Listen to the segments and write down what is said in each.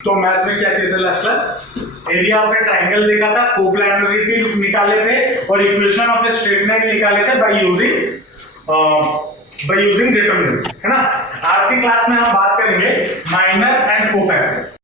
तो मैथ्स में क्या किया था last class, area of A triangle देखा था, कोप्लानरिटी निकाले थे और equation of a straight line निकाले थे बाय यूजिंग डिटरमिनेंट, है ना। आज की क्लास में हम बात करेंगे माइनर एंड कोफैक्टर।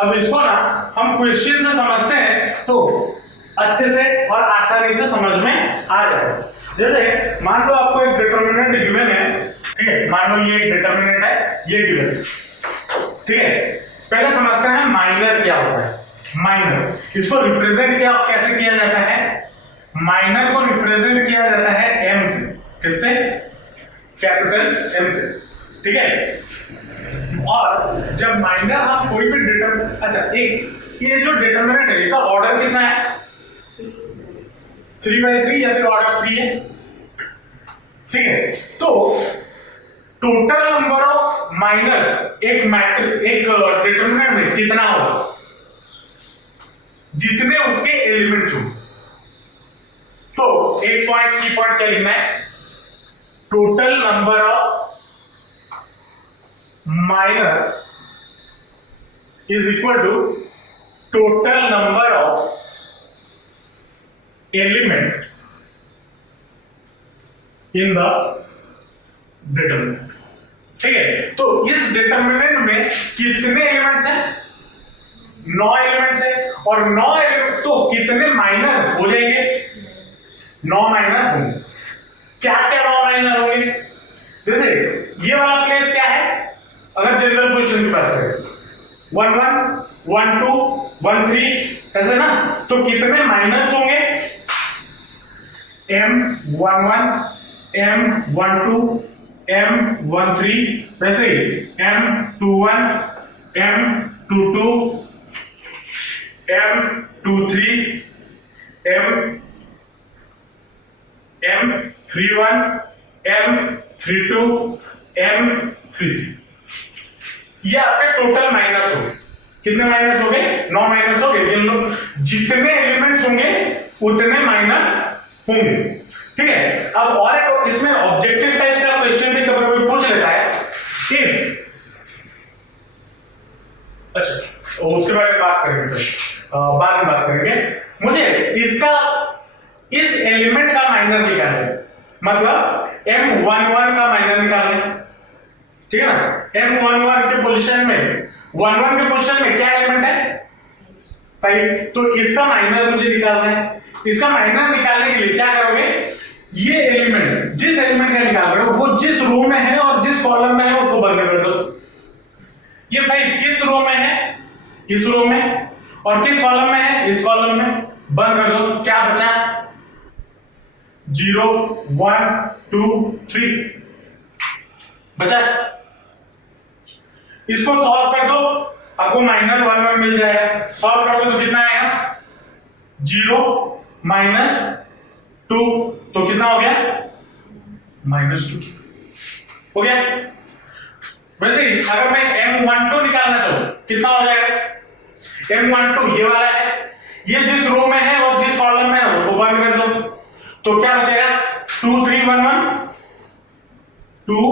अब इसको ना हम क्वेश्चन से समझते हैं तो अच्छे से और आसानी से समझ में आ जाए। जैसे मान लो आपको एक डिटरमिनेंट गिवन है, ठीक है, मान लो ये एक डिटरमिनेंट है, ये गिवन, ठीक है। पहले समझते हैं माइनर क्या होता है। माइनर, इसको रिप्रेजेंट कैसे किया जाता है। माइनर को रिप्रेजेंट किया जाता है एम से, किससे, कैपिटल एम से, ठीक है। और जब माइनर हम कोई भी एक ये जो डिटरमिनेंट है इसका ऑर्डर कितना है, 3/3 या फिर ऑर्डर 3 है, ठीक है। तो टोटल नंबर ऑफ माइनर्स एक डिटरमिनेंट में कितना होगा, जितने उसके एलिमेंट्स हो। तो एक पॉइंट की पॉइंट क्या लिखना है, total number of minor is equal to total number of element in the determinant, ठीक है। तो इस डिटरमिनेंट में कितने एलिमेंट्स हैं, 9 एलिमेंट्स है, और 9 एलिमेंट तो कितने माइनर हो जाएंगे, 9 माइनर होंगे। क्या क्या 9 माइनर होंगे, जैसे ये वाला प्लेस क्या है, अगर जनरल पोजीशन की बात करें 1 1 1 2 1 3 ऐसे ना, तो कितने माइनस होंगे, M11 M12 M13, वैसे ही M21 M22 M23 M31 M32 M33, ये आपके टोटल माइनस हो गए। कितने माइनस हो गए, 9 माइनस हो गए। जितने एलिमेंट्स होंगे उतने माइनस होंगे, ठीक है। अब और एक इसमें ऑब्जेक्टिव टाइप का क्वेश्चन भी कभी पूछ लेता है, इफ, अच्छा उसके बारे में बात करेंगे, बाद में बात करेंगे। मुझे इसका इस एलिमेंट का माइनर निकालना है, मतलब M11 का माइनर निकालना है, ठीक है ना। M11 के पोजीशन में 11 के पोजीशन में क्या एलिमेंट है, 5, तो इसका माइनर मुझे निकालना है। इसका माइनर निकालने के लिए क्या करोगे, ये एलिमेंट जिस एलिमेंट का निकाल रहे हो वो जिस रो में है और जिस कॉलम में है उसको बंद कर दो। ये 5 किस रो में है, इस रो में, और किस कॉलम में है, इस कॉलम में, बंद कर दो। क्या बचा, 0 1 2 3 बचा। इसको सॉल्व कर दो, आपको माइनर 1 1 मिल जाएगा। सॉल्व कर दो तो कितना आएगा, 0 -2, तो कितना हो गया, -2 हो गया। वैसे ही अगर मैं M12 निकालना चाहूं कितना हो जाएगा, M12 ये वाला है, ये जिस रो में है और जिस कॉलम में है उसको बंद कर दो, तो क्या बचेगा, 2 3 1 1 2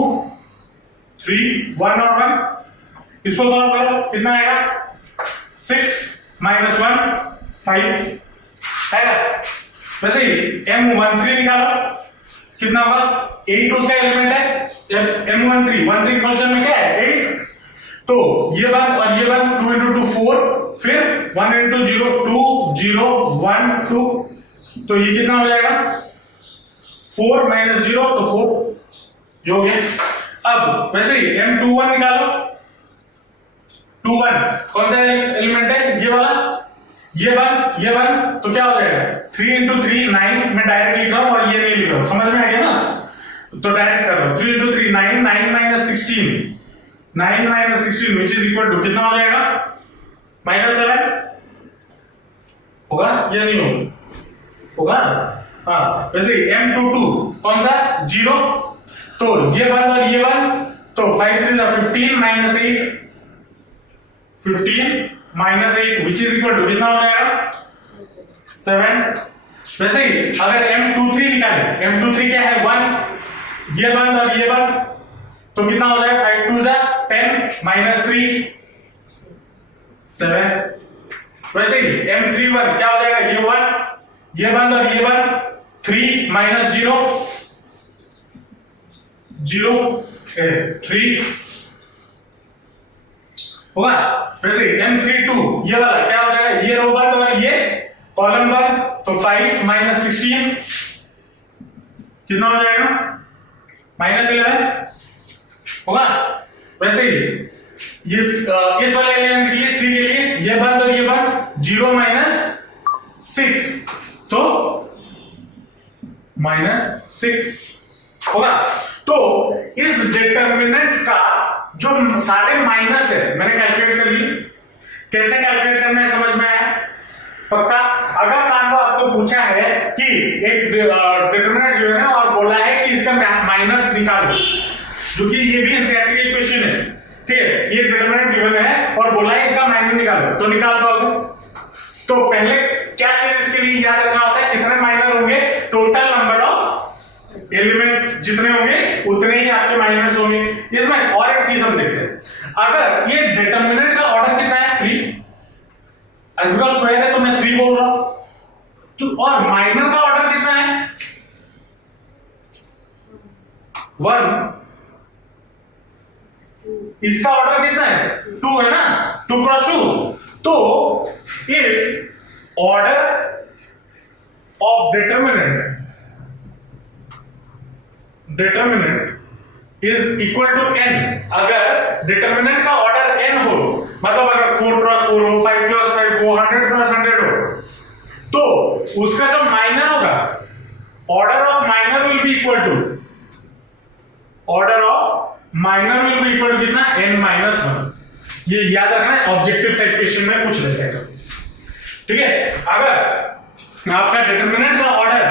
3 1 और 1, इसको सॉल्व करो कितना आएगा, 6 -1 5 आएगा। वैसे ही M13 निकालो कितना होगा, 8 उसका एलिमेंट है। M13 क्वेश्चन में क्या है, 8, तो ये 1 और ये 1, 2 into 2 4, फिर 1 into 0 2 0 1 2, तो ये कितना हो जाएगा, 4 - 0 तो 4, ये हो गया। अब वैसे ही M21 निकालो, 21 कौन सा एलिमेंट है, ये वाला, ये 1, तो क्या हो जाएगा, 3 into 3 9, मैं डायरेक्ट लिख रहा हूं और ये नहीं लिख रहा हूं, समझ में आ गया ना, तो डायरेक्ट कर लो। 3 into 3 9 9 - 16 9 - 16 which is equal to कितना हो जाएगा, -7 होगा या नहीं होगा, हाँ। वैसे M22 कौन सा, 0, तो ये 1 और ये 1, तो 5 3 15 -8 15 minus 8 which is equal to कितना हो जाएगा 7। वैसे ही अगर M23 निकाले, M23 क्या है 1, ये बंद और ये बंद, तो कितना हो जाएगा 5 2 जा 10 माइनस 3 7। वैसे ही M31 क्या हो जाएगा, ये 1, ये बंद और ये बंद, 3 माइनस 0 0 3 होगा। वैसे M32 ये वाला क्या हो जाएगा, ये रो बंद और ये कॉलम बंद, तो 5 माइनस 16 कितना हो जाएगा माइनस 11 होगा। वैसे ही इस वाले एलिमेंट के लिए 3 के लिए ये बंद और ये बंद 0 माइनस 6 तो माइनस 6 होगा। तो इस डिटरमिनेंट का जो सारे माइनस है मैंने कैलकुलेट कर लिए। कैसे कैलकुलेट करना है समझ में आया पक्का। अगर मान लो आपको पूछा है कि एक डिटरमिनेंट जो है ना और बोला है कि इसका माइनस निकालो, जो कि ये भी एनसीईआरटी का क्वेश्चन है, ठीक है, ये डिटरमिनेंट गिवन है और बोला है इसका माइनस निकालो, तो निकाल पाओगे। तो पहले क्या चीज इसके लिए याद रखना होता है, कितने माइनर होंगे, टोटल नंबर ऑफ एलिमेंट्स जितने होंगे उतने ही आपके माइनस होंगे। इसमें और एक चीज हम देखते हैं, अगर ये डिटरमिनेंट का ऑर्डर कितना है 3, अल्जेब्रा स्क्वायर है तो मैं 3 बोल रहा हूं, तो और माइनर का ऑर्डर कितना है 1, इसका ऑर्डर कितना है 2 है ना, 2 क्रॉस 2। तो if order of determinant is equal to n, अगर डिटरमिनेंट का ऑर्डर n हो, मतलब अगर 4 क्रॉस 4 हो, 5 क्रॉस 5 हो, 100 क्रॉस 100 हो, तो उसका जो माइनर होगा, order of minor will be equal to कितना n-1। ये याद रखना है, ऑब्जेक्टिव टाइप क्वेश्चन में पूछ लेते हैं, ठीक है। अगर आपका डिटरमिनेंट का ऑर्डर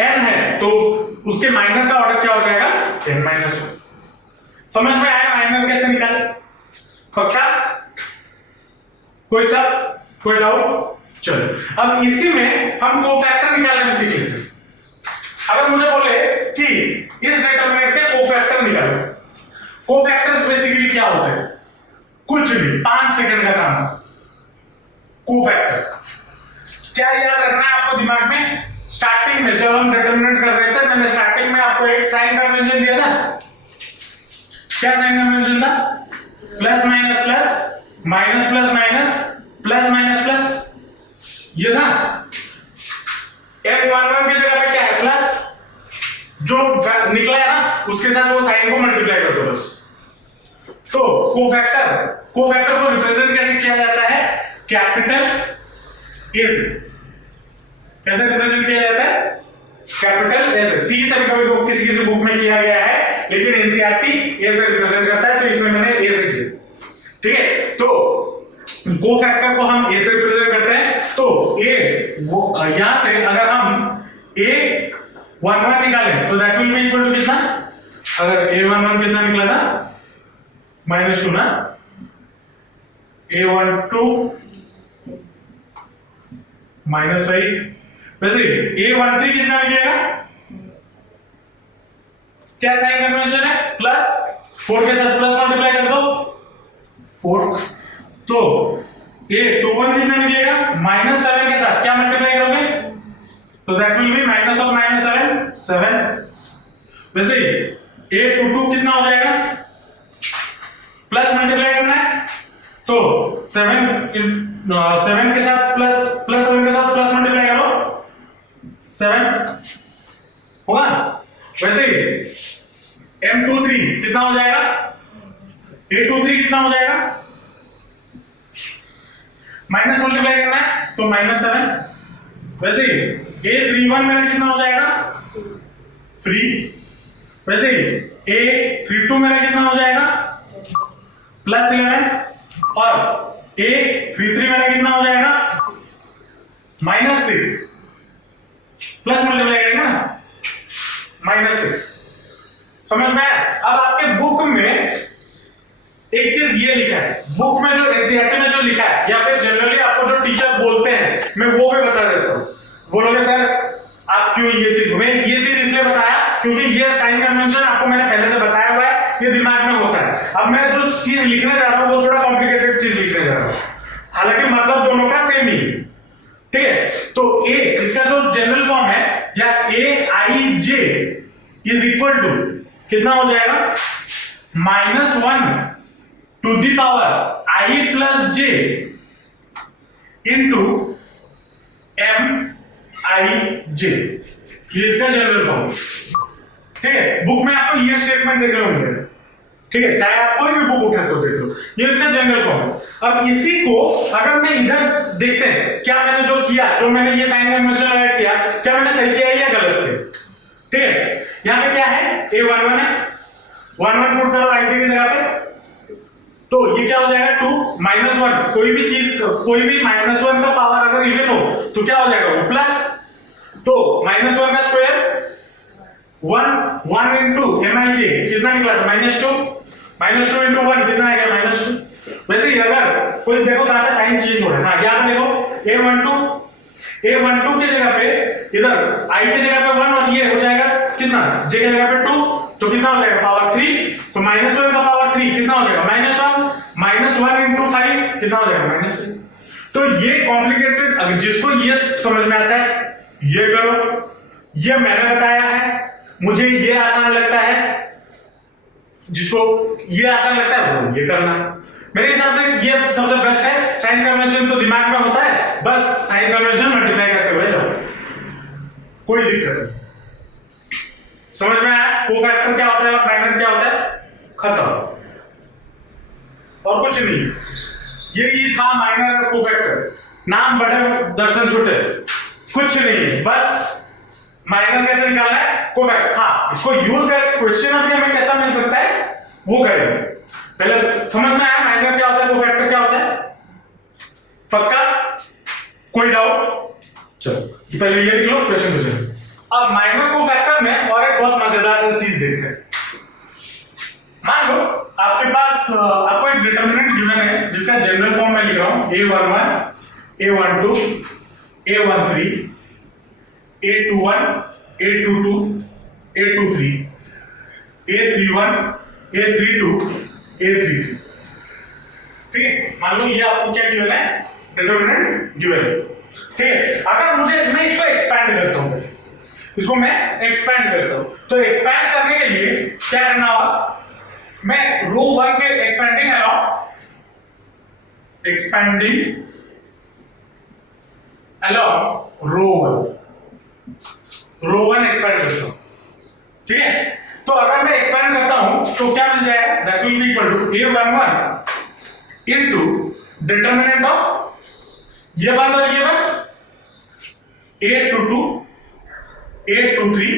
n है तो उसके माइनर का ऑर्डर क्या हो जाएगा n-1। समझ में आया माइनर कैसे निकाले पक्का, कोई डाउट। चलो अब इसी में हम कोफैक्टर निकालने में सीख लेते हैं। अगर मुझे बोले कि इस डिटरमिनेंट के कोफैक्टर निकालो, कोफैक्टर्स बेसिकली क्या होता है, कुछ भी 5 सेकंड का काम है। कोफैक्टर क्या याद रखना है आपको दिमाग में, स्टार्टिंग में जब हम डिटरमिनेंट कर रहे थे मैंने स्टार्टिंग में आपको एक साइन कन्वेंशन दिया था। क्या साइन कन्वेंशन था, plus minus plus, minus plus minus, plus minus plus, ये था। M11 की जगह पे क्या है प्लस, जो निकला है ना उसके साथ वो साइन को मल्टीप्लाई कर दो बस। तो कोफैक्टर को रिप्रेजेंट कैसे किया जाता है, कैपिटल ए से। कैसे रिप्रेजेंट किया जाता है, कैपिटल ए से। सी से कभी किसी बुक में किया गया है, लेकिन एनसीईआरटी ए से रिप्रेजेंट करता है, तो इसमें मैंने ए से किया, ठीक है। तो कोफैक्टर को हम ए से रिप्रेजेंट करते हैं, तो ए वो यहां से अगर हम A11 निकालें तो that will be equal to कितना, अगर A11 कितना निकला था -2 ना, A12 -5, वैसे A13 कितना निकलेगा, क्या साइन कन्वेंशन है, प्लस 4 के साथ प्लस मल्टीप्लाई कर दो 4, तो A21 कितना निकलेगा, -7 के साथ क्या मल्टीप्लाई करोगे, तो that will B minus of -7। वैसे A22 कितना हो जाएगा, प्लस मल्टीप्लाई करना है, तो 7 के साथ प्लस 7 के साथ प्लस मल्टीप्लाई करो 7 होगा। वैसे M23 कितना हो जाएगा, A23 कितना हो जाएगा, माइनस मल्टीप्लाई करना है तो -7। वैसे A31 मेरा कितना हो जाएगा 3। वैसे A32 मेरा कितना हो जाएगा +11, और A33 मेरा कितना हो जाएगा -6, प्लस मल्टीप्लाई करेंगे ना -6। समझ में आया। अब आपके बुक में एक चीज ये लिखा है बुक में, जो एनसीईआरटी में जो लिखा है, या फिर जनरली आपको जो टीचर बोलते हैं, मैं वो भी बता देता हूँ। बोलोगे सर आप क्यों ये चीज, मैं ये चीज इसलिए बताया क्योंकि ये साइन कन्वेंशन आपको मैंने पहले से बताया हुआ है, ये दिमाग में होता है। अब मैं जो चीज लिखने जा रहा हूँ वो थोड़ा कॉम्प्लिकेटेड चीज लिखने जा रहा हूँ, हालांकि मतलब दोनों का सेम ही है, ठीक है। तो ए, इसका जो जनरल फॉर्म है, या A I J is equal to कितना हो जाएगा, -1 to the power I plus J into M I J, ये इसका जनरल फॉर्म, ठीक है। बुक में आपको ये स्टेटमेंट देख रहे होंगे, ठीक है, चाहे आप कोई भी बुक उठा कर देख लो, ये इसका जनरल फॉर्म। अब इसी को अगर मैं इधर देखते हैं, क्या मैंने जो किया, जो मैंने ये साइन कन्वेंशन ऐड किया, क्या मैंने सही किया या गलत किया, ठीक है। यहां पे क्या है, a11 है, 11 पुट करो आई की जगह पे, तो ये क्या हो जाएगा 2 -1, कोई भी चीज, कोई भी -1 का पावर अगर इवन हो तो क्या हो जाएगा वो प्लस, तो -1 का स्क्वायर 1 इंटू mij कितना निकला था -2 इंटू 1 कितना आएगा -2। वैसे ही अगर कोई देखो कहां पे साइन चेंज हो रहा है, हाँ यहां पे देखो a12 की जगह पे इधर i की जगह पे 1 और ये हो जाएगा कितना, j की जगह पे 2, तो कितना हो जाएगा पावर 3, तो -1 का पावर 3 कितना हो जाएगा -1 इंटू 5 कितना हो जाएगा -3। तो ये कॉम्प्लिकेटेड, अगर जिसको ये समझ में आता है ये करो, ये मैंने बताया है, मुझे ये आसान लगता है, जिसको ये आसान लगता है वो ये करना। मेरे हिसाब से ये सबसे बेस्ट है। साइन कन्वेंशन तो दिमाग में होता है, बस साइन कन्वेंशन मल्टीप्लाई करते हुए जाओ, कोई दिक्कत नहीं। समझ में आया कोफैक्टर क्या होता है और प्राइमर क्या होता है, खत्म, और कुछ नहीं। ये था माइनर और कोफैक्टर, नाम बड़े दर्शन छोटे, कुछ नहीं है, बस माइनर कैसे निकालना है, कोफैक्टर। हाँ, इसको यूज करके क्वेश्चन अभी हमें कैसा मिल सकता है वो करेंगे। पहले समझ में आया माइनर क्या होता है, कोफैक्टर क्या होता है, पक्का, कोई डाउट? चलो पहले ये लिख लो, क्वेश्चन को चलो। अब माइनर कोफैक्टर में और एक बहुत मजेदार सी चीज देखते हैं। मान लो आपके पास आपको एक डिटरमिनेंट गिवन है जिसका जनरल फॉर्म मैं लिख रहा हूं, a11 a12 a13 a21 a22 a23 a31 a32 a33, ठीक है। मान लो ये आपको क्या गिवन है, डिटरमिनेंट गिवन है, ठीक है। अगर मैं इसको एक्सपैंड करता हूं, इसको मैं एक्सपैंड करता हूं, तो एक्सपैंड करने के लिए क्या करना होगा, मैं रो 1 के एक्सपैंडिंग अलॉन्ग रो 1 एक्सपैंड करता हूं, ठीक है। तो अगर मैं एक्सपैंड करता हूं तो क्या मिल जाएगा, that will be equal to a11 into determinant of ये वाला और ये वाला, a22 a23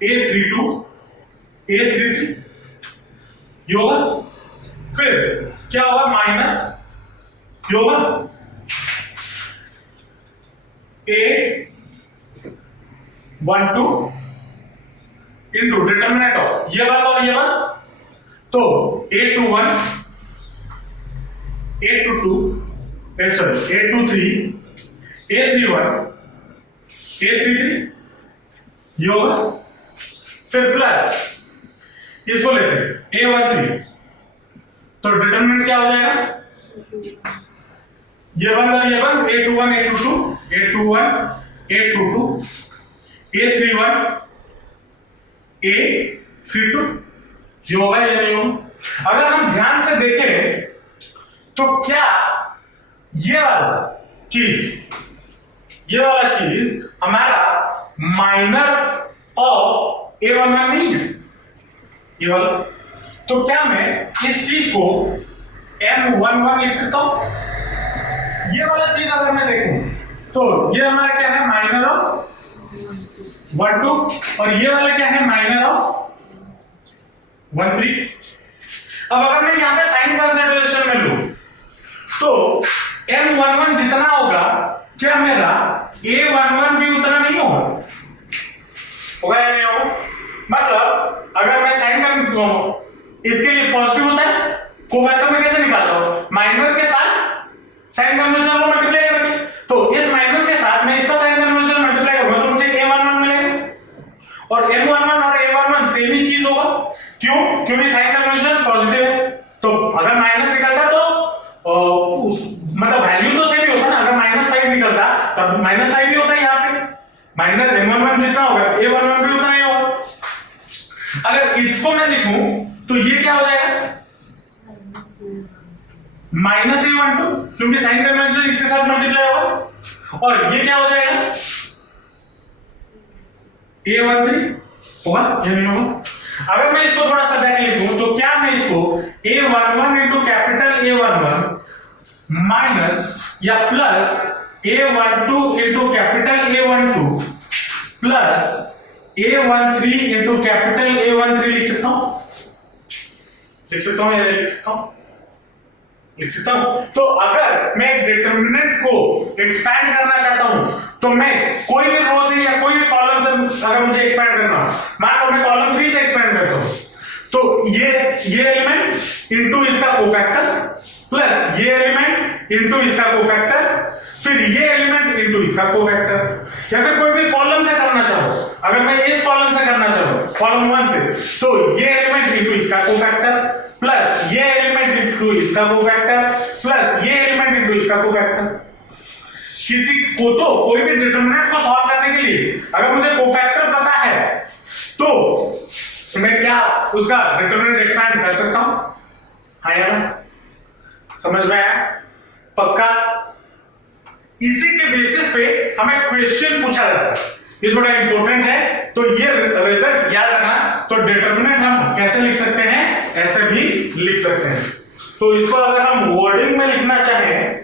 a32 a33, ये होगा, फिर क्या होगा माइनस, ये होगा a12 इंटू डिटरमिनेंट ऑफ ये वाला और ये वाला, तो a21 a22 a23 a31 a33, ये होगा, फिर प्लस इसको लेते हैं a13, तो डिटरमिनेंट क्या हो जाएगा, ये वन और ये one, a21 a22 a21 a22 a31 a32, ये होगा या नहीं होगा। अगर हम ध्यान से देखें तो क्या ये वाला चीज हमारा माइनर ऑफ a11 नहीं है, ये वाला, तो क्या मैं इस चीज को m11 लिख सकता हूं। ये वाला चीज अगर मैं देखूं तो ये हमारा क्या है, माइनर ऑफ 12, और ये वाला क्या है, माइनर ऑफ 13। अब अगर मैं यहां पे साइन कंसिडरेशन में लूं तो m11 जितना होगा, क्या मेरा a11 भी उतना नहीं होगा या नहीं होगा। मतलब अगर मैं साइन कर, इसके लिए पॉजिटिव होता है साइन कन्वेंशन को मल्टीप्लाई करके, तो इस माइनस के साथ मैं इसका साइन कन्वेंशन मल्टीप्लाई करूंगा तो मुझे a11 मिलेगा और m11 और a11 सेम ही चीज होगा। क्यों? क्योंकि साइन कन्वेंशन पॉजिटिव है, तो अगर माइनस निकलता तो मतलब वैल्यू तो सेम ही होता ना। अगर -5 निकलता तब -5 भी होता है, यहाँ पे माइनस m11 जितना होगा a11 भी उतना ही होगा। अगर इसको मैं लिखूं तो ये क्या हो जाएगा -a12, क्योंकि साइन कन्वेंशन इसके साथ मल्टीप्लाई होगा, और ये क्या हो जाएगा a13 होगा या नहीं होगा। अगर मैं इसको थोड़ा सा जाके लिखूं तो क्या मैं इसको a11 into capital A11 minus या plus a12 into capital A12 plus a13 into capital A13 लिख सकता हूं या लिख सकता हूं। तो अगर मैं डिटरमिनेंट को एक्सपैंड करना चाहता हूं तो मैं कोई भी रो से या कोई भी कॉलम से अगर मुझे एक्सपैंड करना हो, मान लो मैं कॉलम 3 से एक्सपैंड करता हूं, तो ये एलिमेंट इनटू इसका कोफैक्टर प्लस ये एलिमेंट इनटू इसका कोफैक्टर फिर ये एलिमेंट इनटू इसका कोफैक्टर। या फिर कोई भी कॉलम से करना चाहो, अगर मैं इस कॉलम से करना चाहूं कॉलम 1 से, तो ये एलिमेंट इनटू इसका कोफैक्टर प्लस ये एलिमेंट इनटू इसका कोफैक्टर प्लस ये एलिमेंट इनटू इसका कोफैक्टर। किसी को तो कोई भी डिटरमिनेंट को सॉल्व करने के लिए अगर मुझे कोफैक्टर पता है तो मैं क्या उसका डिटरमिनेंट एक्सपैंड कर सकता हूं। हाँ यार, समझ में आया? पक्का? इसी के बेसिस पे हमें क्वेश्चन पूछा जाता है, ये थोड़ा इंपॉर्टेंट है, तो ये रिजल्ट याद रखना। तो डिटरमिनेंट हम कैसे लिख सकते हैं, ऐसे भी लिख सकते हैं। तो इसको अगर हम वर्डिंग में लिखना चाहें,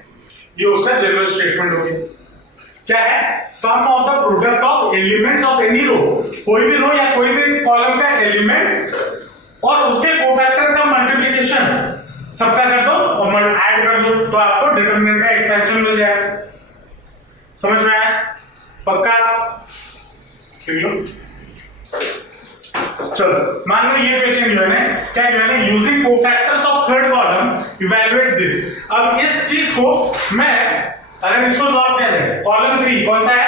ये उसका जनरल स्टेटमेंट हो गया। क्या है? Sum of the product of elements of any row, कोई भी रो या कोई भी कॉलम का एलिमेंट और उसके कोफैक्टर का मल्टीप्लिकेशन सबका कर दो और ऐड कर दो, तो आपको डिटरमिनेंट का एक्सपेंशन मिल जाएगा। समझ में आया? पक्का? चलो, मान लो ये क्वेश्चन गिवन है, क्या गिवन है? Using cofactors of third column evaluate this. अब इस चीज को मैं अगर इसको सॉल्व किया जाए, कॉलम 3 कौन सा है?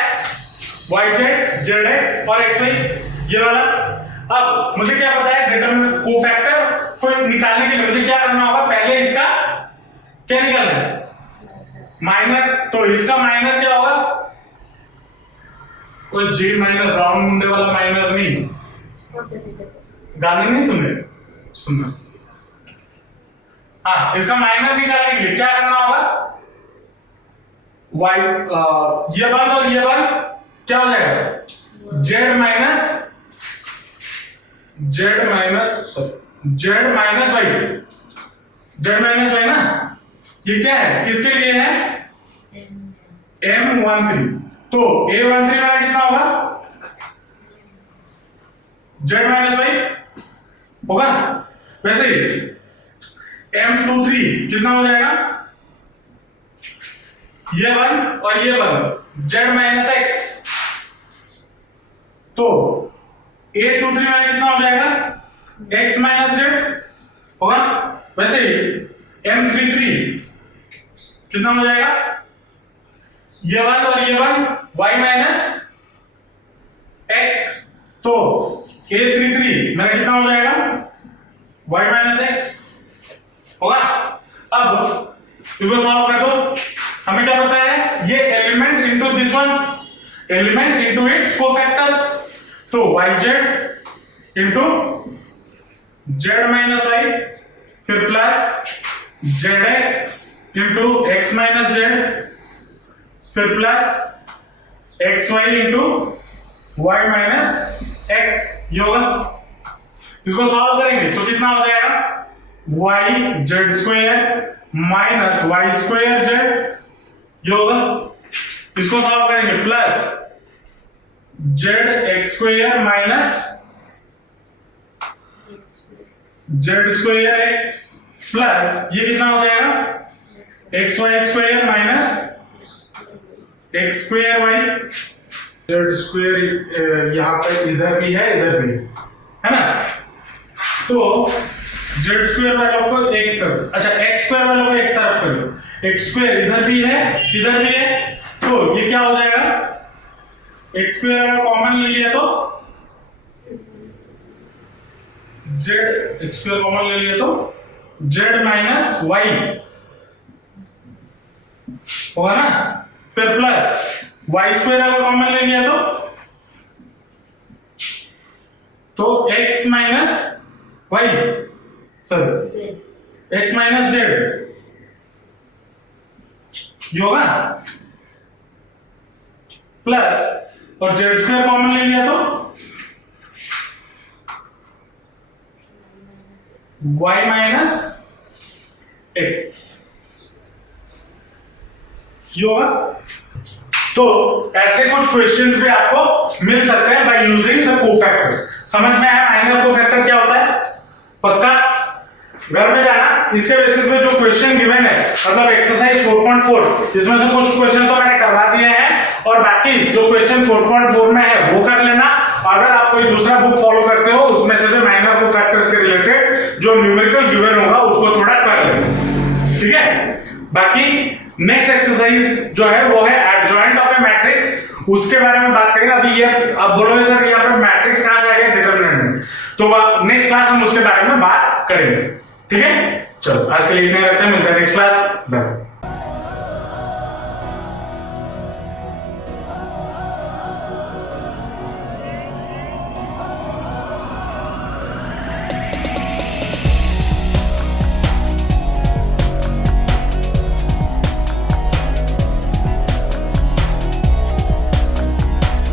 YZ, ZX और XY, ये वाला। अब मुझे क्या पता है, डिटरमिनेंट कोफैक्टर को निकालने के लिए मुझे क्या करना होगा? पहले इसका क्या निकालना है? माइनर। तो इसका माइनर क्या होगा? कोई J माइनर, राउंड मुंडे वाला माइनर नहीं, गाने नहीं सुनना। हाँ, इसका माइनर निकालने के लिए क्या करना होगा? ये बल और ये बल क्या हो जाएगा? Z माइनस वाई ना। ये क्या है? किसके लिए है? M13। तो A13 वाला कितना होगा? Z माइनस वाई होगा। वैसे ही M23 कितना हो जाएगा? ये 1 और ये 1 Z माइनस X। तो A23 वाला कितना हो जाएगा? X माइनस Z होगा। वैसे ही M33 कितना हो जाएगा? ये 1 और ये 1 Y माइनस X। तो A33 मेरा कितना हो जाएगा? Y माइनस X होगा। अब इसको सॉल्व कर दो। हमें क्या पता है? ये element into this one, element into its cofactor, तो YZ into Z minus Y फिर plus ZX into X minus Z फिर plus XY into Y minus X, ये होगा। इसको सॉल्व करेंगे तो कितना हो जाएगा? YZ square minus Y square Z, ये होगा। इसको सॉल्व करेंगे plus ZX square minus Z square X plus ये कितना हो जाएगा? XY square minus X square Y। Z square यहां पर इधर भी है, इधर भी है ना। तो Z स्क्वायर वालों को एक तरफ, अच्छा X स्क्वायर वालों को एक तरफ कर दो। एक्स स्क्वायर इधर भी है इधर भी है, तो ये क्या हो जाएगा, एक्स स्क्वायर अगर कॉमन ले लिया तो जेड, एक्स स्क्वायर कॉमन ले लिया तो जेड माइनस वाई होगा ना, फिर प्लस वाई स्क्वायर अगर कॉमन ले लिया तो x minus y, sorry x minus z ये होगा, प्लस और जेड स्क्वायर कॉमन ले लिया तो y माइनस एक्स ये होगा। तो ऐसे कुछ क्वेश्चंस भी आपको मिल सकते हैं बाय यूजिंग द कोफैक्टर्स। समझ में आया माइनर कोफैक्टर क्या होता है? पक्का घर में जाना, इसके बेसिस पे जो क्वेश्चन गिवन है, मतलब एक्सरसाइज 4.4, इसमें से कुछ क्वेश्चन तो मैंने करवा दिए हैं और बाकी जो क्वेश्चन 4.4 में है वो कर लेना। अगर आप कोई दूसरा बुक फॉलो करते हो उसमें से भी माइनर कोफैक्टर्स के रिलेटेड जो न्यूमेरिकल गिवन होगा उसको थोड़ा कर लेना, ठीक है। बाकी नेक्स्ट एक्सरसाइज जो है वो है एडजॉइंट ऑफ ए मैट्रिक्स, उसके बारे में बात करेंगे। अभी ये आप बोलोगे सर यहाँ पे मैट्रिक्स कहां से आ गया डिटरमिनेंट में, तो नेक्स्ट क्लास हम उसके बारे में बात करेंगे, ठीक है। चलो आज के लिए इतना रखते हैं, मिलते हैं नेक्स्ट क्लास, बाय।